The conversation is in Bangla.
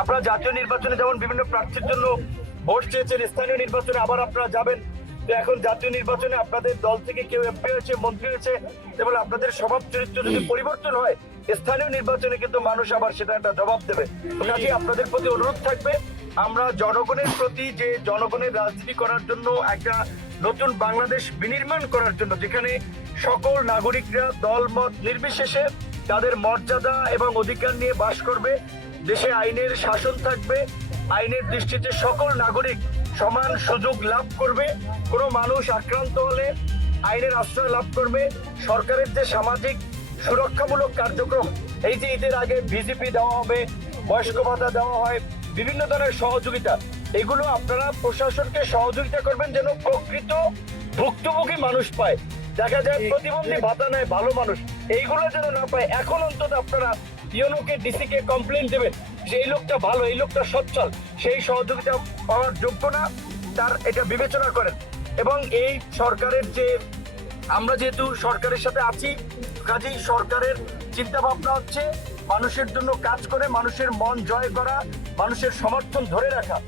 আপনারা জাতীয় নির্বাচনে যেমন বিভিন্ন প্রার্থীর জন্য ভোট চেয়েছেন, স্থানীয় নির্বাচনে আবার আপনারা যাবেন। তো এখন জাতীয় নির্বাচনে আপনাদের দল থেকে কেউ এমপি হয়েছে, মন্ত্রী হয়েছে, এবং আপনাদের স্বভাব চরিত্র যদি পরিবর্তন হয়, স্থানীয় নির্বাচনে কিন্তু মানুষ আবার সেটা একটা জবাব দেবে। কাজে আপনাদের প্রতি অনুরোধ থাকবে, আমরা জনগণের প্রতি, যে জনগণের রাজনীতি করার জন্য একটা নতুন বাংলাদেশ বিনির্মাণ করার জন্য, যেখানে সকল নাগরিকরা দলমত নির্বিশেষে তাদের মর্যাদা এবং অধিকার নিয়ে বাস করবে, দেশে আইনের শাসন থাকবে, আইনের দৃষ্টিতে সকল নাগরিক সমান সুযোগ লাভ করবে, কোনো মানুষ আক্রান্ত হলে আইনের আশ্রয় লাভ করবে, সরকারের যে সামাজিক সুরক্ষামূলক কার্যক্রম, এই যে ঈদের আগে বিজেপি দেওয়া হবে, বয়স্ক ভাতা দেওয়া হয়, বিভিন্ন ধরনের সহযোগিতা, এগুলো আপনারা প্রশাসনকে সহযোগিতা করবেন যেন প্রকৃত ভুক্তভোগী মানুষ পায়। দেখা যায় প্রতিবন্ধী ভাতা নেয় ভালো মানুষ, এইগুলো যেন না পায়। এখন অন্তত আপনারা ইউনোকে, ডিসি কে কমপ্লেন দেবেন যে এই লোকটা ভালো, এই লোকটা সচ্ছল, সেই সহযোগিতা পাওয়ার যোগ্য না, তার এটা বিবেচনা করেন। এবং এই সরকারের যে, আমরা যেহেতু সরকারের সাথে আছি, কাজেই সরকারের চিন্তা ভাবনা হচ্ছে মানুষের জন্য কাজ করে, মানুষের মন জয় করা, মানুষের সমর্থন ধরে রাখা।